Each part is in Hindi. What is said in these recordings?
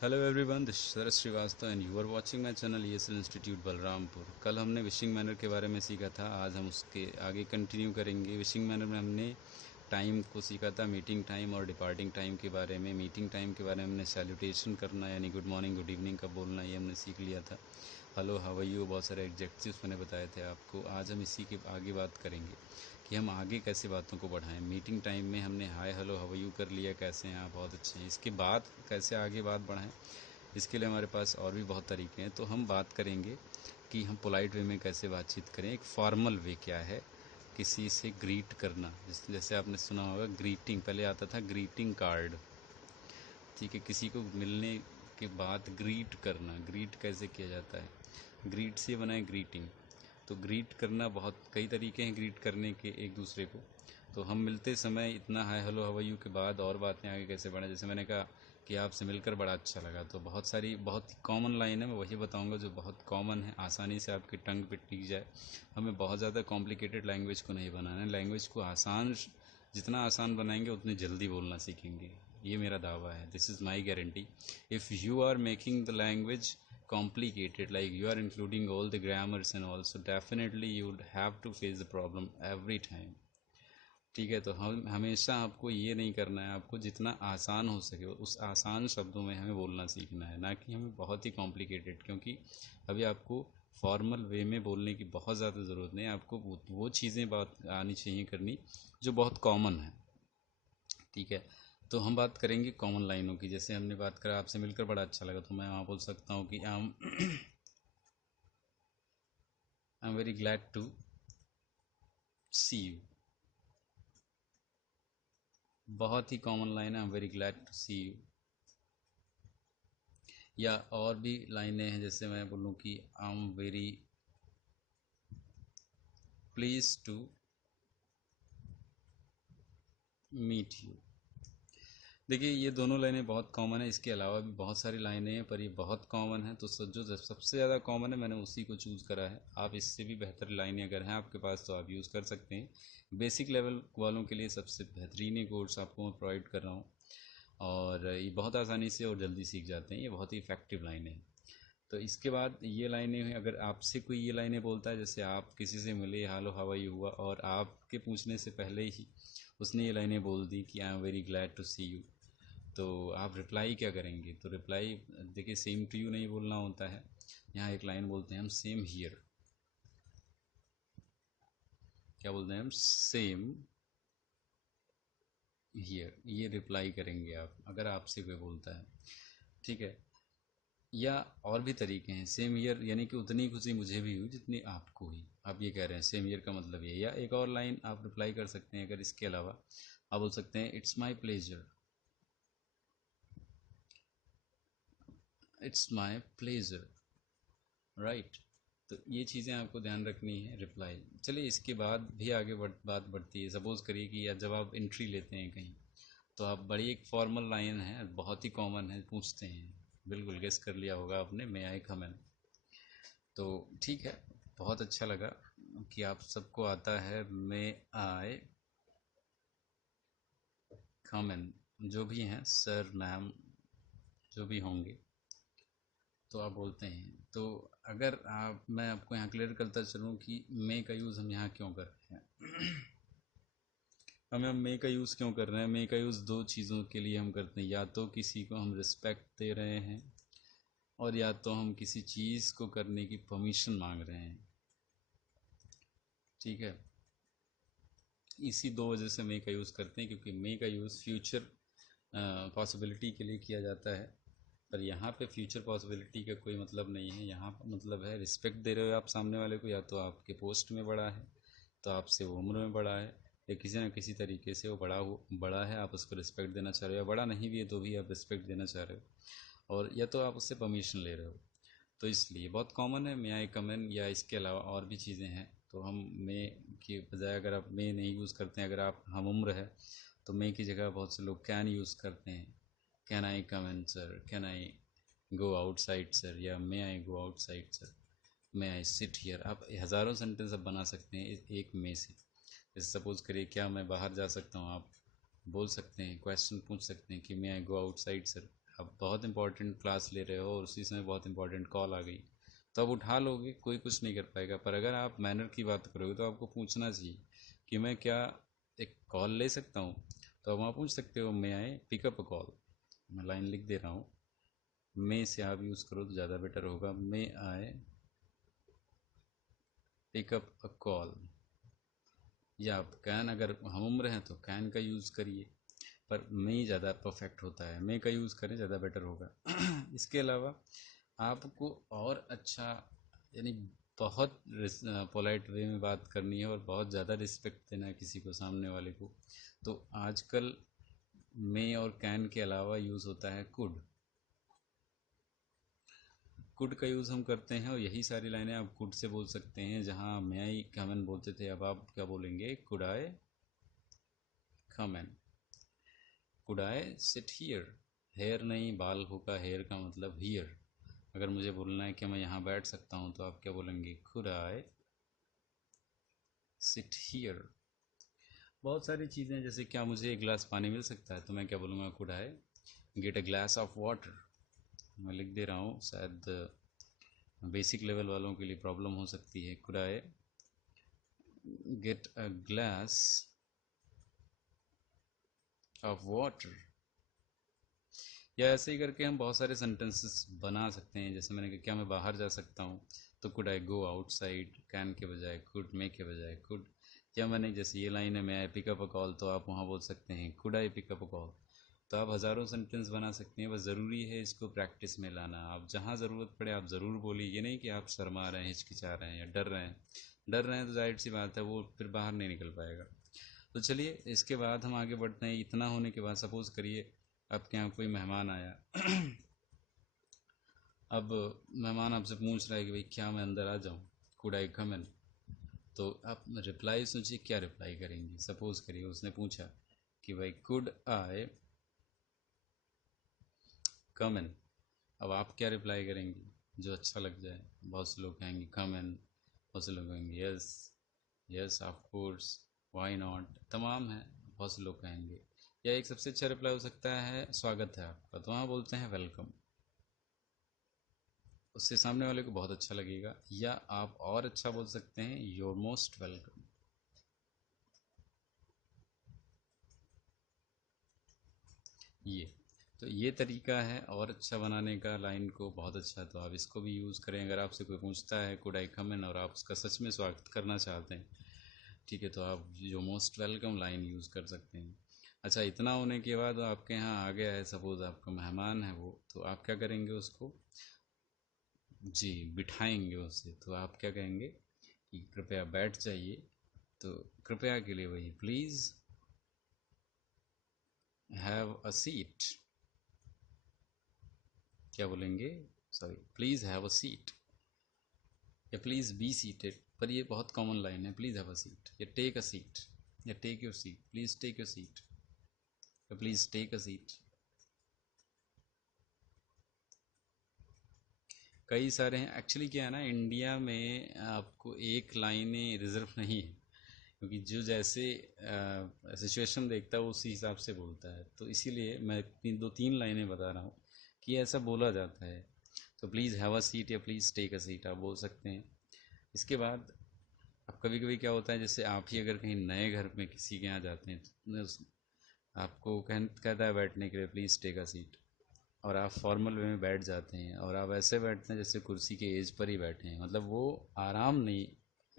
Hello everyone, this Sharad Shrivastava and you are watching my channel ESL institute Balrampur. कल हमने विशिंग मैनर के बारे में सीखा था, आज हम उसके आगे कंटिन्यू करेंगे। विशिंग मैनर में हमने टाइम को सीखा था, मीटिंग टाइम और डिपार्टिंग टाइम के बारे में। मीटिंग टाइम के बारे में हमने सैल्यूटेशन करना यानी गुड मॉर्निंग गुड इवनिंग का बोलना, ये हमने सीख लिया था। हेलो, हाउ आर यू, बहुत सारे एडजेक्टिव्स मैंने बताए थे आपको। आज हम इसी के आगे बात करेंगे कि हम आगे कैसे बातों को बढ़ाएं। मीटिंग टाइम में हमने hi hello how are you कर लिया, कैसे हैं आप, बहुत अच्छे हैं। इसके बाद कैसे आगे बात बढ़ाएं, इसके लिए हमारे पास और भी बहुत तरीके हैं। तो हम बात करेंगे कि हम पोलाइट वे में कैसे बातचीत करें। एक फॉर्मल वे क्या है, किसी से ग्रीट करना। जैसे आपने सुना होगा ग्रीटिंग, पहले आता था ग्रीटिंग कार्ड, ठीक है। किसी को मिलने के बाद ग्रीट करना, ग्रीट कैसे किया जाता है, ग्रीट से बना है ग्रीटिंग। तो ग्रीट करना, बहुत कई तरीके हैं ग्रीट करने के एक दूसरे को। तो हम मिलते समय इतना hi hello how are you के बाद और बातें आगे कैसे बढ़ें। जैसे मैंने कहा कि आपसे मिलकर बड़ा अच्छा लगा, तो बहुत सारी बहुत कॉमन लाइन है, मैं वही बताऊंगा जो बहुत कॉमन है, आसानी से आपके टंग पे टिक जाए। हमें बहुत ज़्यादा कॉम्प्लिकेटेड लैंग्वेज को नहीं बनाना है, लैंग्वेज को आसान, जितना आसान बनाएंगे उतनी जल्दी बोलना सीखेंगे। ये मेरा दावा है, this is my guarantee. If you are making the language complicated, like you are including all the grammars and all, so definitely you would have to face the problem every time, ठीक है। तो हम हमेशा आपको ये नहीं करना है, आपको जितना आसान हो सके उस आसान शब्दों में हमें बोलना सीखना है, ना कि हमें बहुत ही कॉम्प्लिकेटेड। क्योंकि अभी आपको फॉर्मल वे में बोलने की बहुत ज़्यादा ज़रूरत नहीं है, आपको वो चीज़ें बात आनी चाहिए करनी जो बहुत कॉमन है, ठीक है। तो हम बात करेंगे कॉमन लाइनों की। जैसे हमने बात करा आपसे मिलकर बड़ा अच्छा लगा, तो मैं वहाँ बोल सकता हूँ कि I am very glad to see you. बहुत ही कॉमन लाइन है, I am very glad to see you. या और भी लाइनें हैं, जैसे मैं बोलूँ कि I am very please to meet you. देखिए, ये दोनों लाइनें बहुत कॉमन है, इसके अलावा भी बहुत सारी लाइनें हैं, पर ये बहुत कॉमन है। तो जो सबसे ज़्यादा कॉमन है मैंने उसी को चूज़ करा है। आप इससे भी बेहतर लाइनें अगर हैं आपके पास तो आप यूज़ कर सकते हैं। बेसिक लेवल वालों के लिए सबसे बेहतरीन ये कोर्स आपको मैं प्रोवाइड कर रहा हूँ, और ये बहुत आसानी से और जल्दी सीख जाते हैं। ये बहुत ही इफ़ेक्टिव लाइनें हैं। तो इसके बाद ये लाइनें हुई, अगर आपसे कोई ये लाइनें बोलता है, जैसे आप किसी से मिले, हालो हवाई हुआ, और आपके पूछने से पहले ही उसने ये लाइनें बोल दी कि I am very glad to see you, तो आप रिप्लाई क्या करेंगे। तो रिप्लाई, देखिए, सेम टू यू नहीं बोलना होता है। यहाँ एक लाइन बोलते हैं हम, सेम हियर। क्या बोलते हैं हम, सेम हियर। ये रिप्लाई करेंगे आप अगर आपसे कोई बोलता है, ठीक है। या और भी तरीके हैं, सेम ईयर यानी कि उतनी खुशी मुझे भी हुई जितनी आपको हुई, आप ये कह रहे हैं, सेम ईयर का मतलब ये। या एक और लाइन आप रिप्लाई कर सकते हैं अगर इसके अलावा, आप बोल सकते हैं it's my pleasure, it's my pleasure, right. तो ये चीज़ें आपको ध्यान रखनी है रिप्लाई। चलिए, इसके बाद भी आगे बात बढ़ती है। सपोज़ करिए कि या जब आप एंट्री लेते हैं कहीं, तो आप बड़ी एक फॉर्मल लाइन है, बहुत ही कॉमन है, पूछते हैं, बिल्कुल गेस कर लिया होगा आपने, मे आई कम इन। तो ठीक है, बहुत अच्छा लगा कि आप सबको आता है मे आई कम इन। जो भी हैं सर मैम, जो भी होंगे, तो आप बोलते हैं। तो अगर आप, मैं आपको यहाँ क्लियर करता चलूँ कि मे का यूज़ हम यहाँ क्यों कर रहे हैं। हम मे का यूज़ क्यों कर रहे हैं, मे का यूज़ दो चीज़ों के लिए हम करते हैं। या तो किसी को हम रिस्पेक्ट दे रहे हैं, और या तो हम किसी चीज़ को करने की परमिशन मांग रहे हैं, ठीक है। इसी दो वजह से मे का यूज़ करते हैं, क्योंकि मे का यूज़ फ्यूचर पॉसिबिलिटी के लिए किया जाता है। पर यहाँ पे फ्यूचर पॉसिबिलिटी का कोई मतलब नहीं है, यहाँ पर मतलब है रिस्पेक्ट दे रहे हो आप सामने वाले को। या तो आपके पोस्ट में बड़ा है, तो आपसे वो उम्र में बड़ा है, या किसी न किसी तरीके से वो बड़ा है, आप उसको रिस्पेक्ट देना चाह रहे हो। या बड़ा नहीं भी है तो भी आप रिस्पेक्ट देना चाह रहे हो, और या तो आप उससे परमिशन ले रहे हो। तो इसलिए बहुत कॉमन है मे आई कम इन। या इसके अलावा और भी चीज़ें हैं, तो हम मे के बजाय अगर आप मे नहीं यूज़ करते हैं, अगर आप हम उम्र है, तो मे की जगह बहुत से लोग कैन यूज़ करते हैं। Can I come in sir, can I go outside sir, या may I go outside sir, may I sit here. आप हज़ारों सेंटेंस आप बना सकते हैं एक मे से। जैसे सपोज़ करिए, क्या मैं बाहर जा सकता हूँ, आप बोल सकते हैं, क्वेश्चन पूछ सकते हैं कि मे आई गो आउटसाइड सर, अब बहुत इंपॉर्टेंट क्लास ले रहे हो और उसी समय बहुत इंपॉर्टेंट कॉल आ गई, तो अब उठा लोगे, कोई कुछ नहीं कर पाएगा। पर अगर आप मैनर की बात करोगे तो आपको पूछना चाहिए कि मैं क्या एक कॉल ले सकता हूँ, तो आप वहाँ पूछ सकते हो मे आई पिकअप अ कॉल। मैं लाइन लिख दे रहा हूँ, मे से आप यूज़ करो तो ज़्यादा बेटर होगा, मे आई पिकअप अ कॉल। या आप कैन, अगर हम उम्र हैं तो कैन का यूज़ करिए, पर मे ज़्यादा परफेक्ट होता है, मे का यूज़ करें ज़्यादा बेटर होगा। इसके अलावा आपको और अच्छा, यानी बहुत पोलाइट वे में बात करनी है और बहुत ज़्यादा रिस्पेक्ट देना है किसी को, सामने वाले को, तो आजकल मे और कैन के अलावा यूज़ होता है कुड। कुड का यूज़ हम करते हैं और यही सारी लाइनें आप कुड से बोल सकते हैं। जहाँ मे आई कम इन बोलते थे, अब आप क्या बोलेंगे, could I come in, could I sit here. Hair नहीं, बाल होगा, हेयर का मतलब हियर। अगर मुझे बोलना है कि मैं यहाँ बैठ सकता हूँ तो आप क्या बोलेंगे, कुड आई सिट हियर। बहुत सारी चीज़ें, जैसे क्या मुझे एक गिलास पानी मिल सकता है, तो मैं क्या बोलूँगा, could I get a glass of water. मैं लिख दे रहा हूँ, शायद बेसिक लेवल वालों के लिए प्रॉब्लम हो सकती है। Could I get a glass of water. या ऐसे ही करके हम बहुत सारे सेंटेंसेस बना सकते हैं। जैसे मैंने कहा, क्या मैं बाहर जा सकता हूँ, तो could I go outside, can के बजाय कुड, मे के बजाय कुड। या मैंने, जैसे ये लाइन है, मैं आई पिकअप अ कॉल, तो आप वहाँ बोल सकते हैं could I pick up a call. तो आप हज़ारों सेंटेंस बना सकते हैं, बस ज़रूरी है इसको प्रैक्टिस में लाना। आप जहाँ ज़रूरत पड़े आप ज़रूर बोलिए, ये नहीं कि आप शर्मा रहे हैं, हिचकिचा रहे हैं या डर रहे हैं। डर रहे हैं तो जाहिर सी बात है वो फिर बाहर नहीं निकल पाएगा। तो चलिए, इसके बाद हम आगे बढ़ते हैं। इतना होने के बाद सपोज़ करिए आपके यहाँ कोई मेहमान आया। अब मेहमान आपसे पूछ रहा है कि भाई क्या मैं अंदर आ जाऊँ, कुड आई कम इन। तो आप रिप्लाई सोचिए, क्या रिप्लाई करेंगे। सपोज़ करिए उसने पूछा कि भाई कुड आई कम इन। अब आप क्या रिप्लाई करेंगे जो अच्छा लग जाए। बहुत से लोग कहेंगे कम इन, बहुत से लोग कहेंगे yes, yes of course, why not, तमाम है, बहुत से लोग कहेंगे। या एक सबसे अच्छा रिप्लाई हो सकता है स्वागत है आपका, तो वहाँ बोलते हैं वेलकम। उससे सामने वाले को बहुत अच्छा लगेगा। या आप और अच्छा बोल सकते हैं, योर मोस्ट वेलकम। ये तो ये तरीका है और अच्छा बनाने का लाइन को, बहुत अच्छा। तो आप इसको भी यूज़ करें। अगर आपसे कोई पूछता है कुड आई कम इन और आप उसका सच में स्वागत करना चाहते हैं, ठीक है, तो आप जो मोस्ट वेलकम लाइन यूज़ कर सकते हैं। अच्छा, इतना होने के बाद आपके यहाँ आ गया है, सपोज़ आपका मेहमान है वो, तो आप क्या करेंगे, उसको जी बिठाएंगे उसे। तो आप क्या कहेंगे कि कृपया बैठ जाइए। तो कृपया के लिए वही प्लीज़ हैव अ सीट। क्या बोलेंगे, sorry, please have a seat या प्लीज़ बी सीटेड। पर ये बहुत कॉमन लाइन है, प्लीज़ हैव अ सीट या टेक अ सीट या take your seat, please take your seat या प्लीज़ टेक अ सीट। कई सारे हैं। एक्चुअली क्या है ना, इंडिया में आपको एक लाइनें रिजर्व नहीं है, क्योंकि जो जैसे सिचुएशन देखता है वो उसी हिसाब से बोलता है। तो इसीलिए मैं दो तीन लाइनें बता रहा हूँ कि ऐसा बोला जाता है। तो प्लीज़ हैव अ सीट या प्लीज़ टेक अ सीट आप बोल सकते हैं। इसके बाद अब कभी कभी क्या होता है, जैसे आप ही अगर कहीं नए घर में किसी के यहाँ जाते हैं, तो आपको कहता है बैठने के लिए प्लीज़ टेक अ सीट, और आप फॉर्मल वे में बैठ जाते हैं और आप ऐसे बैठते हैं जैसे कुर्सी के एज पर ही बैठे हैं। मतलब वो आराम नहीं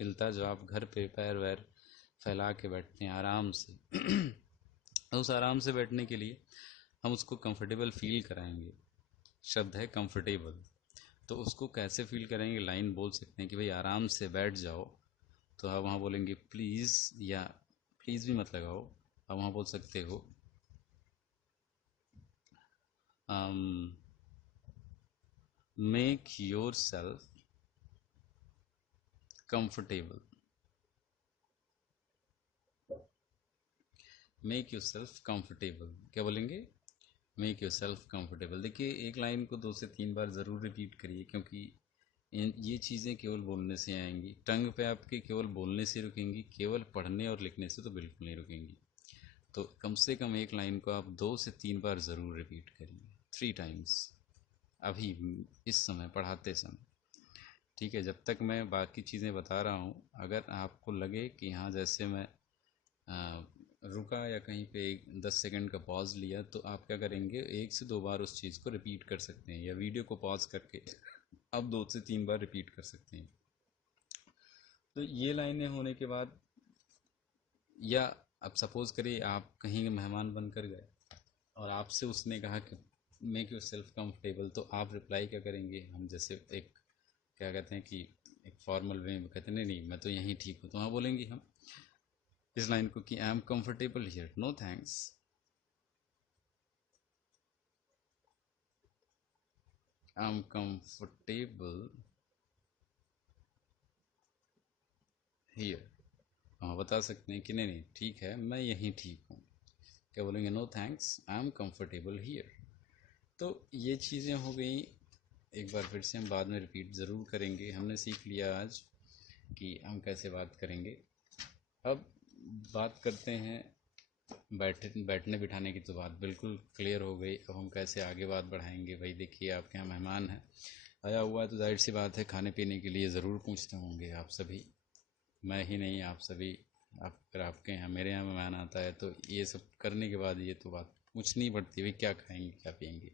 मिलता जो आप घर पे पैर वैर फैला के बैठते हैं आराम से। उस आराम से बैठने के लिए हम उसको कंफर्टेबल फील कराएंगे। शब्द है कंफर्टेबल। तो उसको कैसे फील करेंगे, लाइन बोल सकते हैं कि भाई आराम से बैठ जाओ। तो आप वहाँ बोलेंगे प्लीज़, या प्लीज़ भी मत लगाओ, आप वहाँ बोल सकते हो make your self comfortable. Make your self comfortable, क्या बोलेंगे, मेक योर सेल्फ कंफर्टेबल। देखिए, एक लाइन को 2 से 3 बार ज़रूर रिपीट करिए, क्योंकि ये चीज़ें केवल बोलने से आएंगी, टंग पे आपके केवल बोलने से रुकेंगी, केवल पढ़ने और लिखने से तो बिल्कुल नहीं रुकेंगी। तो कम से कम एक लाइन को आप 2 से 3 बार ज़रूर रिपीट करिए। 3 टाइम्स अभी इस समय पढ़ाते समय। ठीक है, जब तक मैं बाकी चीज़ें बता रहा हूँ, अगर आपको लगे कि हाँ जैसे मैं रुका या कहीं पे 10 सेकंड का पॉज लिया, तो आप क्या करेंगे, 1 से 2 बार उस चीज़ को रिपीट कर सकते हैं, या वीडियो को पॉज करके आप 2 से 3 बार रिपीट कर सकते हैं। तो ये लाइनें होने के बाद, या अब सपोज करिए आप कहीं मेहमान बनकर गए और आपसे उसने कहा कि मेक योर सेल्फ कंफर्टेबल, तो आप रिप्लाई क्या करेंगे, हम जैसे एक क्या कहते हैं कि एक फॉर्मल वे में कहते हैं नहीं नहीं मैं तो यहीं ठीक हूँ, तो वहाँ बोलेंगे हम इस लाइन को कि I am comfortable here, no thanks. I am comfortable here. हाँ, बता सकते हैं कि नहीं नहीं ठीक है मैं यहीं ठीक हूँ, क्या बोलेंगे, no thanks I am comfortable here. तो ये चीज़ें हो गई। एक बार फिर से हम बाद में रिपीट ज़रूर करेंगे। हमने सीख लिया आज कि हम कैसे बात करेंगे। अब बात करते हैं बैठने बिठाने की, तो बात बिल्कुल क्लियर हो गई। अब हम कैसे आगे बात बढ़ाएंगे। भाई देखिए, आपके यहाँ मेहमान है आया हुआ है, तो जाहिर सी बात है खाने पीने के लिए ज़रूर पूछते होंगे आप सभी, मैं ही नहीं आप सभी। आप अगर आपके यहाँ मेरे यहाँ मेहमान आता है तो ये सब करने के बाद ये तो बात पूछनी पड़ती है, भाई क्या खाएंगे क्या पिएंगे।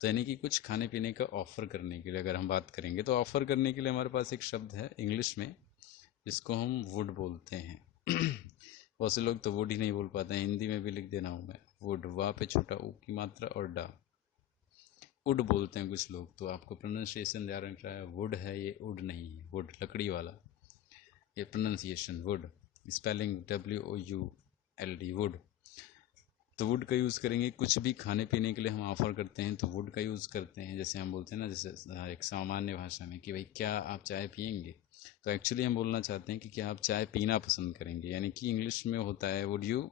तो यानी कि कुछ खाने पीने का ऑफ़र करने के लिए अगर हम बात करेंगे, तो ऑफ़र करने के लिए हमारे पास एक शब्द है इंग्लिश में, जिसको हम वुड बोलते हैं। बहुत से लोग तो वुड ही नहीं बोल पाते हैं। हिंदी में भी लिख देना हूँ मैं, वुड, वाह पे छोटा ऊ की मात्रा और डा, वुड बोलते हैं कुछ लोग। तो आपको प्रोनाउंसिएशन ध्यान रखना है, वुड है ये, वुड नहीं है, वुड लकड़ी वाला, ये pronunciation would, spelling WOULD, would. तो वुड का यूज़ करेंगे कुछ भी खाने पीने के लिए हम ऑफ़र करते हैं, तो वुड का यूज़ करते हैं। जैसे हम बोलते हैं ना, जैसे एक सामान्य भाषा में कि भाई क्या आप चाय पियेंगे, तो एक्चुअली हम बोलना चाहते हैं कि क्या आप चाय पीना पसंद करेंगे, यानी कि इंग्लिश में होता है वुड यू।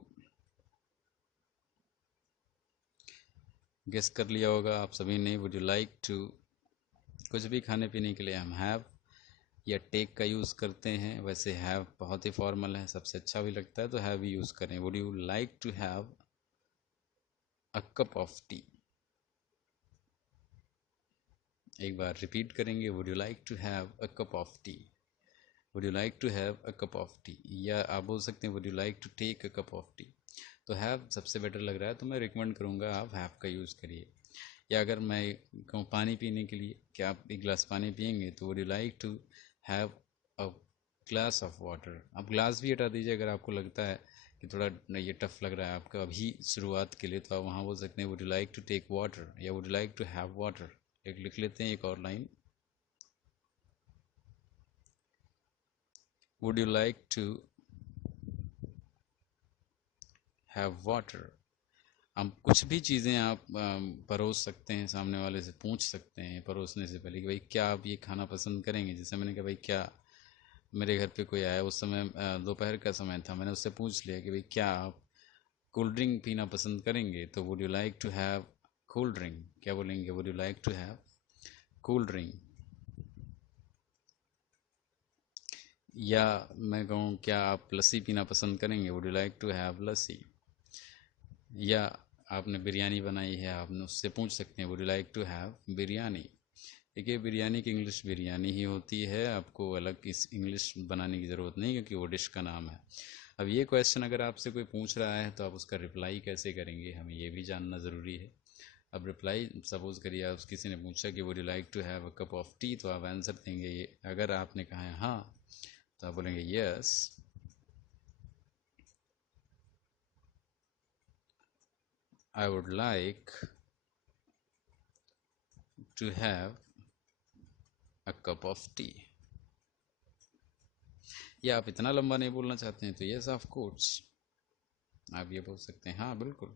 गेस कर लिया होगा आप सभी ने, वुड यू लाइक टू। कुछ भी खाने पीने के लिए हम हैव या टेक का यूज़ करते हैं। वैसे हैव बहुत ही फॉर्मल है, सबसे अच्छा भी लगता है, तो हैव ही यूज़ करें। Would you like to have a cup of tea. एक बार रिपीट करेंगे, would you like to have a cup of tea, would you like to have a cup of tea. या आप बोल सकते हैं would you like to take a cup of tea. तो हैव सबसे बेटर लग रहा है, तो मैं रिकमेंड करूँगा आप हैव का यूज़ करिए। या अगर मैं कहूँ पानी पीने के लिए, क्या आप एक गिलास पानी पियेंगे, तो would you like to have a glass of water. आप ग्लास भी हटा दीजिए अगर आपको लगता है कि थोड़ा ये टफ लग रहा है आपका अभी शुरुआत के लिए, तो आप वहाँ बोल सकते हैं would you like to take water या would you like to have water. एक लिख लेते हैं एक और line, would you like to have water. हम कुछ भी चीज़ें आप परोस सकते हैं, सामने वाले से पूछ सकते हैं परोसने से पहले कि भाई क्या आप ये खाना पसंद करेंगे। जैसे मैंने कहा भाई क्या, मेरे घर पे कोई आया, उस समय दोपहर का समय था, मैंने उससे पूछ लिया कि भाई क्या आप कोल्ड ड्रिंक पीना पसंद करेंगे, तो would you like to have cold drink. क्या बोलेंगे, would you like to have cold drink. या मैं कहूँ क्या आप लस्सी पीना पसंद करेंगे, would you like to have lassi. या आपने बिरयानी बनाई है, आपने उससे पूछ सकते हैं would you like to have biryani. देखिए बिरयानी की इंग्लिश बिरयानी ही होती है, आपको अलग इस इंग्लिश बनाने की ज़रूरत नहीं, क्योंकि वो डिश का नाम है। अब ये क्वेश्चन अगर आपसे कोई पूछ रहा है, तो आप उसका रिप्लाई कैसे करेंगे, हमें ये भी जानना ज़रूरी है। अब रिप्लाई सपोज करिए आप किसी ने पूछा कि would you like to have a cup of tea, तो आप आंसर देंगे ये। अगर आपने कहा है हाँ, तो आप बोलेंगे yes I would like to have a cup of tea. या आप इतना लंबा नहीं बोलना चाहते हैं, तो यस ऑफ कोर्स आप ये बोल सकते हैं, हाँ बिल्कुल।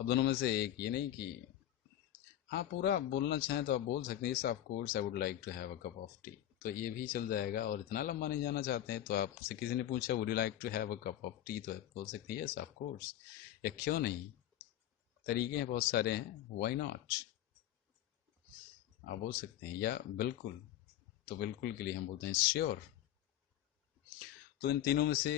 अब दोनों में से एक, ये नहीं कि हाँ पूरा बोलना चाहें तो आप बोल सकते हैं yes of course I would like to have a cup of tea, तो ये भी चल जाएगा। और इतना लंबा नहीं जाना चाहते हैं, तो आपसे किसी ने पूछा would you like to have a cup of tea, तो आप बोल सकते हैं यस ऑफ कोर्स, या क्यों नहीं। तरीके हैं बहुत सारे हैं, व्हाई नॉट आप बोल सकते हैं। या बिल्कुल, तो बिल्कुल के लिए हम बोलते हैं श्योर। तो इन तीनों में से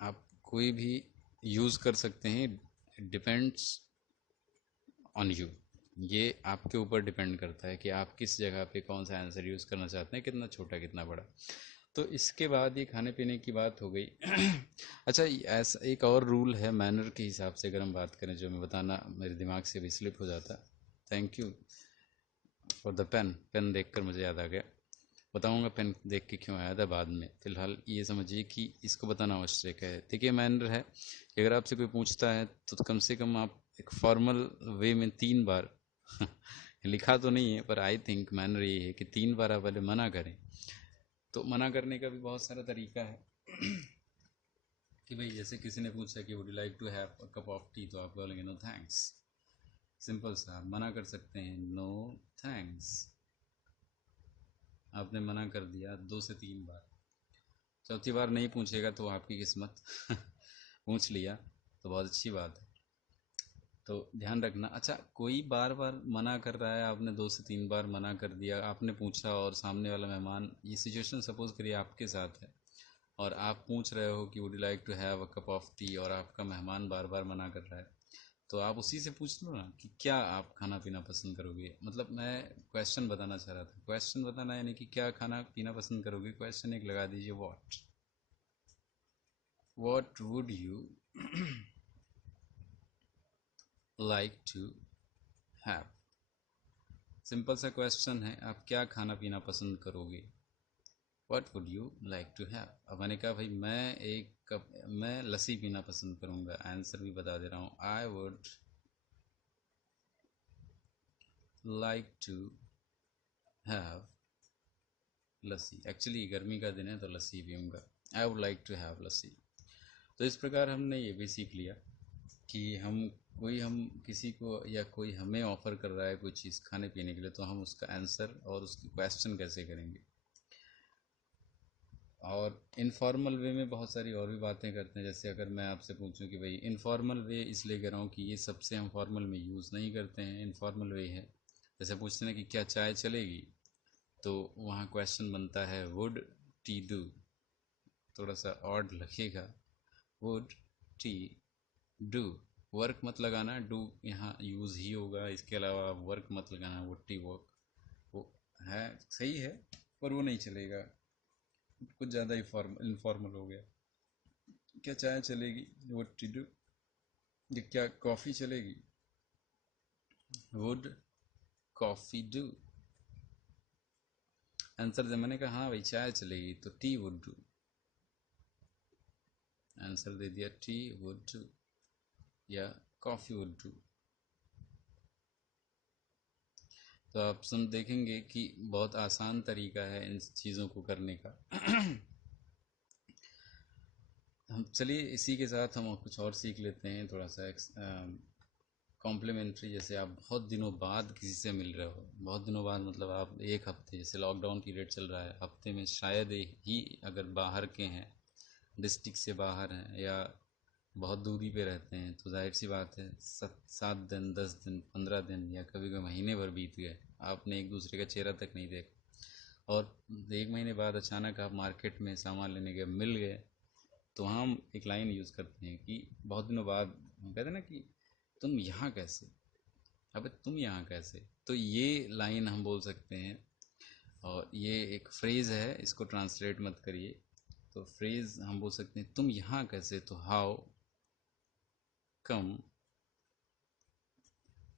आप कोई भी यूज़ कर सकते हैं। डिपेंड्स ऑन यू, ये आपके ऊपर डिपेंड करता है कि आप किस जगह पे कौन सा आंसर यूज़ करना चाहते हैं, कितना छोटा कितना बड़ा। तो इसके बाद ये खाने पीने की बात हो गई। अच्छा, ऐसा एक और रूल है मैनर के हिसाब से, अगर हम बात करें, जो मैं बताना मेरे दिमाग से भी स्लिप हो जाता। Thank you for the pen. Pen देखकर मुझे याद आ गया, बताऊंगा पेन देख के क्यों आया था बाद में। फ़िलहाल ये समझिए कि इसको बताना आवश्यक है। देखिए, मैनर है कि अगर आपसे कोई पूछता है तो कम से कम आप एक फॉर्मल वे में 3 बार लिखा तो नहीं है पर आई थिंक मैनर ये है कि 3 बार आप पहले मना करें। तो मना करने का भी बहुत सारा तरीका है कि भाई जैसे किसी ने पूछा कि would you like to have a cup of tea, तो आप बोलेंगे नो थैंक्स। सिंपल सा आप मना कर सकते हैं, नो थैंक्स। आपने मना कर दिया 2 से 3 बार। चौथी बार नहीं पूछेगा तो आपकी किस्मत। पूछ लिया तो बहुत अच्छी बात है, तो ध्यान रखना। अच्छा, कोई बार बार मना कर रहा है, आपने 2 से 3 बार मना कर दिया, आपने पूछा और सामने वाला मेहमान, ये सिचुएशन सपोज करिए आपके साथ है और आप पूछ रहे हो कि would you like to have a cup of tea, और आपका मेहमान बार बार मना कर रहा है, तो आप उसी से पूछ लो ना कि क्या आप खाना पीना पसंद करोगे। मतलब मैं क्वेश्चन बताना चाह रहा था, क्वेश्चन बताना यानी कि क्या खाना पीना पसंद करोगे, क्वेश्चन एक लगा दीजिए, what would you like to have. Simple सा क्वेश्चन है, आप क्या खाना पीना पसंद करोगे, what would you like to have. अब मैंने कहा भाई मैं लस्सी पीना पसंद करूँगा, आंसर भी बता दे रहा हूँ, I would like to have lassi. Actually गर्मी का दिन है तो लस्सी पीऊँगा, I would like to have lassi. तो इस प्रकार हमने ये भी सीख लिया कि हम किसी को या कोई हमें ऑफ़र कर रहा है कोई चीज़ खाने पीने के लिए, तो हम उसका आंसर और उसकी क्वेश्चन कैसे करेंगे। और इनफॉर्मल वे में बहुत सारी और भी बातें करते हैं। जैसे अगर मैं आपसे पूछूं कि भाई, इनफॉर्मल वे इसलिए कह रहा हूँ कि ये सबसे हम फॉर्मल में यूज़ नहीं करते हैं। इनफॉर्मल वे है जैसे पूछते हैं कि क्या चाय चलेगी, तो वहाँ क्वेश्चन बनता है वुड टी डू। थोड़ा सा ऑड लगेगा, वुड टी डू। वर्क मत लगाना, डू यहाँ यूज़ ही होगा, इसके अलावा वर्क मत लगाना, वुड टी वर्क। वो है सही है पर वो नहीं चलेगा, कुछ ज़्यादा ही इनफॉर्मल हो गया। क्या चाय चलेगी, वुड टी डू। ये क्या कॉफ़ी चलेगी, वुड कॉफ़ी डू। आंसर जब मैंने कहा हाँ भाई चाय चलेगी तो टी वुड डू, आंसर दे दिया टी वुड डू या कॉफ़ी वुड डू। तो आप सुन देखेंगे कि बहुत आसान तरीका है इन चीज़ों को करने का। हम चलिए इसी के साथ हम कुछ और सीख लेते हैं, थोड़ा सा कॉम्प्लीमेंट्री। जैसे आप बहुत दिनों बाद किसी से मिल रहे हो, बहुत दिनों बाद मतलब आप 1 हफ्ते, जैसे लॉकडाउन पीरियड चल रहा है, हफ्ते में शायद ही अगर बाहर के हैं, डिस्ट्रिक्ट से बाहर हैं या बहुत दूरी पे रहते हैं, तो जाहिर सी बात है 7 दिन 10 दिन 15 दिन या कभी कभी महीने भर बीत गए, आपने एक दूसरे का चेहरा तक नहीं देखा, और 1 महीने बाद अचानक आप मार्केट में सामान लेने गए, मिल गए, तो हम एक लाइन यूज़ करते हैं कि बहुत दिनों बाद हम कहते हैं ना कि तुम यहाँ कैसे, अबे तुम यहाँ कैसे। तो ये लाइन हम बोल सकते हैं, और ये एक फ्रेज़ है, इसको ट्रांसलेट मत करिए। तो फ्रेज़ हम बोल सकते हैं तुम यहाँ कैसे, तो how come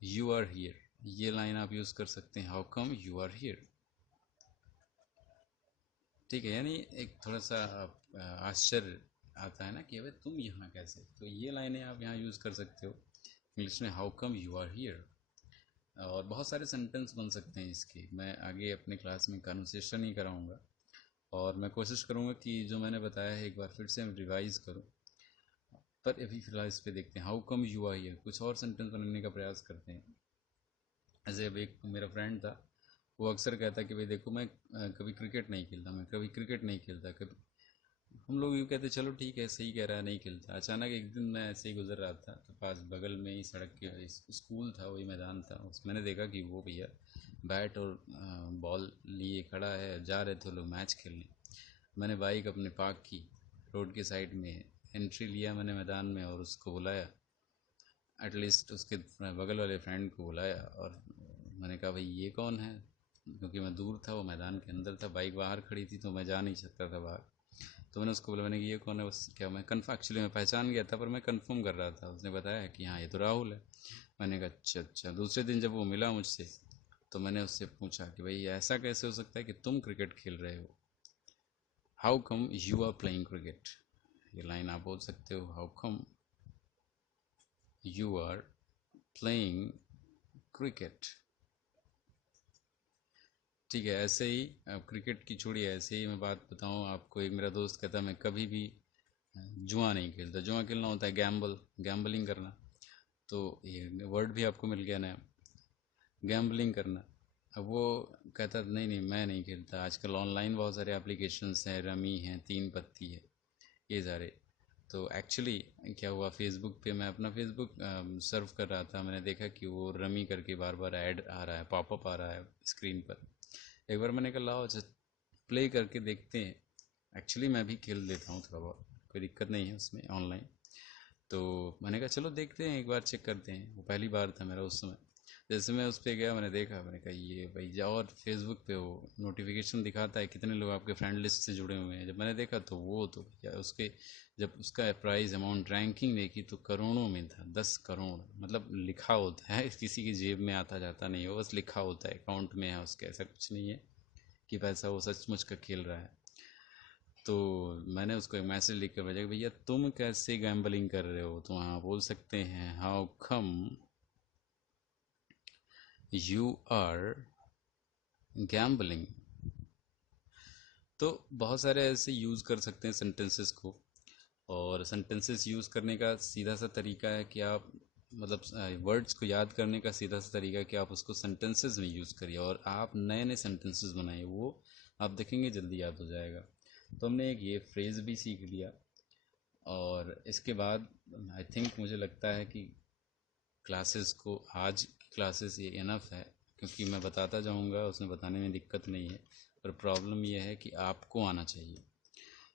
you are here. ये लाइन आप यूज़ कर सकते हैं, how come you are here. ठीक है, यानी एक थोड़ा सा आश्चर्य आता है ना कि अबे तुम यहाँ कैसे, तो ये लाइनें आप यहाँ यूज़ कर सकते हो इंग्लिश में, how come you are here. और बहुत सारे सेंटेंस बन सकते हैं इसके, मैं आगे अपने क्लास में कन्वर्सेशन ही कराऊंगा, और मैं कोशिश करूंगा कि जो मैंने बताया है एक बार फिर से हम रिवाइज़ करूं। पर अभी फ़िलहाल इस पे देखते हैं, how come you are here, कुछ और सेंटेंस बनाने का प्रयास करते हैं। ऐसे अब एक मेरा फ्रेंड था, वो अक्सर कहता कि भाई देखो मैं कभी क्रिकेट नहीं खेलता, मैं कभी क्रिकेट नहीं खेलता कभी। हम लोग यूँ कहते चलो ठीक है, सही कह रहा है, नहीं खेलता। अचानक एक दिन मैं ऐसे ही गुजर रहा था, तो पास बगल में ही सड़क के स्कूल था, वही मैदान था, उस मैंने देखा कि वो भैया बैट और बॉल लिए खड़ा है, जा रहे थे लोग मैच खेलने। मैंने बाइक अपने पार्क की रोड के साइड में, एंट्री लिया मैंने मैदान में और उसको बुलाया, एटलीस्ट उसके बगल वाले फ्रेंड को बुलाया और मैंने कहा भाई ये कौन है, क्योंकि मैं दूर था, वो मैदान के अंदर था, बाइक बाहर खड़ी थी तो मैं जा नहीं सकता था बाहर। तो मैंने उसको बोला, मैंने कि ये कौन है, बस क्या मैं एक्चुअली मैं पहचान गया था पर मैं कंफर्म कर रहा था। उसने बताया कि हाँ ये तो राहुल है। मैंने कहा अच्छा अच्छा। दूसरे दिन जब वो मिला मुझसे तो मैंने उससे पूछा कि भाई ऐसा कैसे हो सकता है कि तुम क्रिकेट खेल रहे हो, how come you are playing cricket. ये लाइन आप बोल सकते हो, how come you are playing cricket. ठीक है, ऐसे ही अब क्रिकेट की छोड़िए, ऐसे ही मैं बात बताऊं आपको। एक मेरा दोस्त कहता मैं कभी भी जुआ नहीं खेलता। जुआ खेलना होता है गैम्बलिंग करना। तो ये वर्ड भी आपको मिल गया नया, गैम्बलिंग करना। अब वो कहता नहीं नहीं मैं नहीं खेलता, आजकल ऑनलाइन बहुत सारे एप्लीकेशंस हैं, रमी हैं, तीन पत्ती है, ये सारे। तो एक्चुअली क्या हुआ, फेसबुक पे मैं अपना फेसबुक सर्व कर रहा था, मैंने देखा कि वो रमी करके बार बार ऐड आ रहा है, पॉपअप आ रहा है स्क्रीन पर। एक बार मैंने कहा लाओ प्ले करके देखते हैं। एक्चुअली मैं भी खेल लेता हूँ थोड़ा बहुत, कोई दिक्कत नहीं है उसमें ऑनलाइन। तो मैंने कहा चलो देखते हैं, एक बार चेक करते हैं। वो पहली बार था मेरा उस समय। जैसे मैं उस पर गया, मैंने देखा, मैंने कहा ये भाई जाओ, और फेसबुक पे वो नोटिफिकेशन दिखाता है कितने लोग आपके फ्रेंड लिस्ट से जुड़े हुए हैं। जब मैंने देखा तो वो तो क्या उसके, जब उसका प्राइस अमाउंट रैंकिंग देखी तो करोड़ों में था, 10 करोड़। मतलब लिखा होता है, किसी की जेब में आता जाता नहीं है, बस लिखा होता है अकाउंट में है उसके, ऐसा कुछ नहीं है कि पैसा वो सचमुच का खेल रहा है। तो मैंने उसको एक मैसेज लिख कर भेजा कि भैया तुम कैसे गैम्बलिंग कर रहे हो। तो हाँ बोल सकते हैं, how come you are gambling. तो बहुत सारे ऐसे यूज़ कर सकते हैं सेंटेंसेस को। और सेंटेंसेस यूज़ करने का सीधा सा तरीका है कि आप, मतलब वर्ड्स को याद करने का सीधा सा तरीका है कि आप उसको सेंटेंसेस में यूज़ करिए और आप नए नए सेंटेंसेस बनाइए, वो आप देखेंगे जल्दी याद हो जाएगा। तो हमने एक ये फ्रेज़ भी सीख लिया। और इसके बाद आई थिंक मुझे लगता है कि क्लासेस को, आज की क्लासेस ये इनफ है, क्योंकि मैं बताता जाऊंगा, उसमें बताने में दिक्कत नहीं है। पर प्रॉब्लम ये है कि आपको आना चाहिए।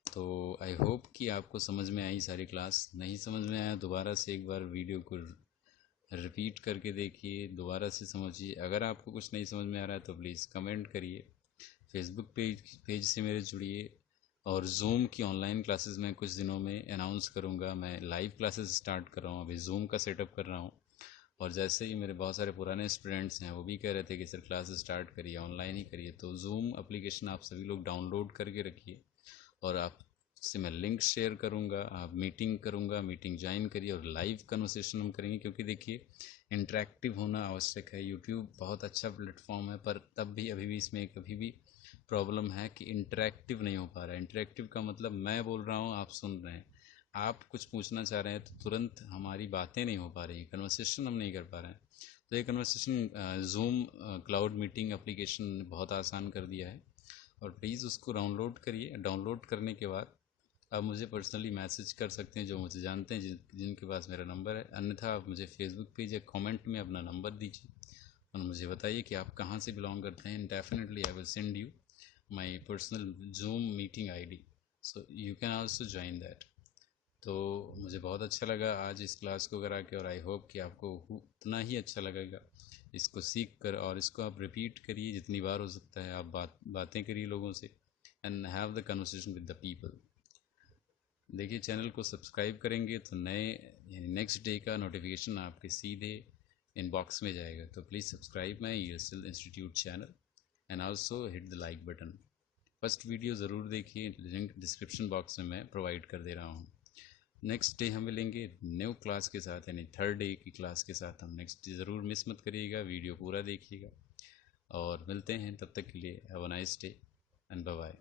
तो आई होप कि आपको समझ में आई सारी क्लास। नहीं समझ में आया दोबारा से एक बार वीडियो को रिपीट करके देखिए, दोबारा से समझिए। अगर आपको कुछ नहीं समझ में आ रहा है तो प्लीज़ कमेंट करिए। फेसबुक पेज से मेरे जुड़िए। और जूम की ऑनलाइन क्लासेस मैं कुछ दिनों में अनाउंस करूँगा। मैं लाइव क्लासेस स्टार्ट कर रहा हूँ, अभी जूम का सेटअप कर रहा हूँ। और जैसे ही मेरे बहुत सारे पुराने स्टूडेंट्स हैं वो भी कह रहे थे कि सर क्लास स्टार्ट करिए, ऑनलाइन ही करिए, तो जूम एप्लीकेशन आप सभी लोग डाउनलोड करके रखिए। और आपसे मैं लिंक शेयर करूँगा, आप मीटिंग करूँगा, मीटिंग ज्वाइन करिए और लाइव कन्वर्सेशन हम करेंगे। क्योंकि देखिए इंटरेक्टिव होना आवश्यक है। यूट्यूब बहुत अच्छा प्लेटफॉर्म है पर तब भी अभी भी इसमें कभी भी प्रॉब्लम है कि इंटरेक्टिव नहीं हो पा रहा है। इंटरेक्टिव का मतलब मैं बोल रहा हूँ, आप सुन रहे हैं, आप कुछ पूछना चाह रहे हैं तो तुरंत हमारी बातें नहीं हो पा रही, कन्वर्सेशन हम नहीं कर पा रहे हैं। तो ये conversation zoom cloud meeting application ने बहुत आसान कर दिया है। और प्लीज़ उसको डाउनलोड करिए। डाउनलोड करने के बाद आप मुझे पर्सनली मैसेज कर सकते हैं, जो मुझे जानते हैं, जिनके पास मेरा नंबर है। अन्यथा आप मुझे फेसबुक पेज या कमेंट में अपना नंबर दीजिए और मुझे बताइए कि आप कहाँ से बिलोंग करते हैं। Definitely I will send you my personal zoom meeting ID, so you can also join that. तो मुझे बहुत अच्छा लगा आज इस क्लास को करा के, और आई होप कि आपको उतना ही अच्छा लगेगा इसको सीख कर। और इसको आप रिपीट करिए जितनी बार हो सकता है। आप बातें करिए लोगों से and have the conversation with the people. देखिए चैनल को सब्सक्राइब करेंगे तो नए नेक्स्ट डे का नोटिफिकेशन आपके सीधे इनबॉक्स में जाएगा। तो please subscribe my ESL institute channel and also hit the like button. First video ज़रूर देखिए, लिंक डिस्क्रिप्शन बॉक्स में मैं प्रोवाइड कर दे रहा हूँ। नेक्स्ट डे हम मिलेंगे न्यू क्लास के साथ, यानी थर्ड डे की क्लास के साथ। हम नेक्स्ट डे ज़रूर मिस मत करिएगा, वीडियो पूरा देखिएगा। और मिलते हैं, तब तक के लिए have a nice day and bye bye.